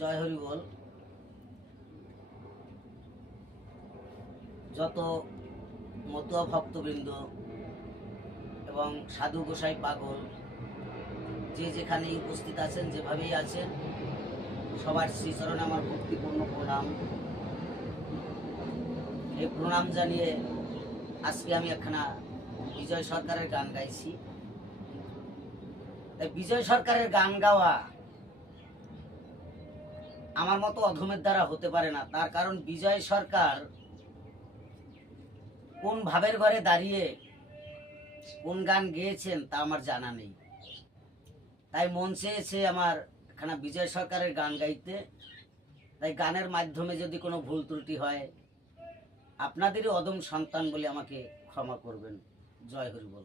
জয় হরি বল। যত মতুয়া ভক্তবৃন্দ এবং সাধু গোসাই পাগল, যে যেখানেই উপস্থিত আছেন, যেভাবেই আছেন, সবার শ্রীচরণে আমার ভক্তিপূর্ণ প্রণাম। এই প্রণাম জানিয়ে আজকে আমি একখানা বিজয় সরকারের গান গাইছি। বিজয় সরকারের গান গাওয়া আমার মতো অধমের দ্বারা হতে পারে না। তার কারণ বিজয় সরকার কোন ভাবের ঘরে দাঁড়িয়ে কোন গান গেয়েছেন তা আমার জানা নেই। তাই মন চেয়েছে আমার এখানে বিজয় সরকারের গান গাইতে। তাই গানের মাধ্যমে যদি কোনো ভুল ত্রুটি হয়, আপনাদেরই অদম সন্তান বলে আমাকে ক্ষমা করবেন। জয় হরি বল।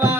মা